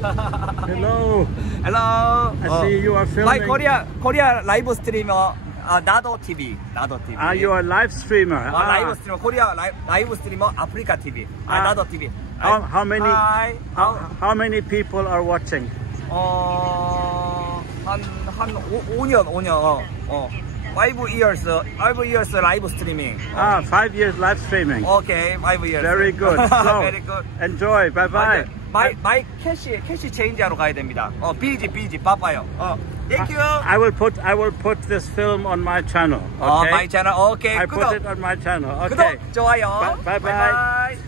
Hello. Hello. I see you are filming. My Korea live streamer. Nado TV. Nado TV. You are a live streamer. Live streamer. Korea live streamer. Africa TV. Nado TV. How many? Hi. How many people are watching? 한 5년. 5 years live streaming. 5 years live streaming. Okay, 5 years. Very good. So, very good. Enjoy. Bye bye. 마이 캐시 체인지하러 가야 됩니다. 비지 바빠요. Thank you. I will put this film on my channel. Okay? My channel. Okay. I put it on my channel. Okay. 구독, 좋아요. Bye bye. Bye.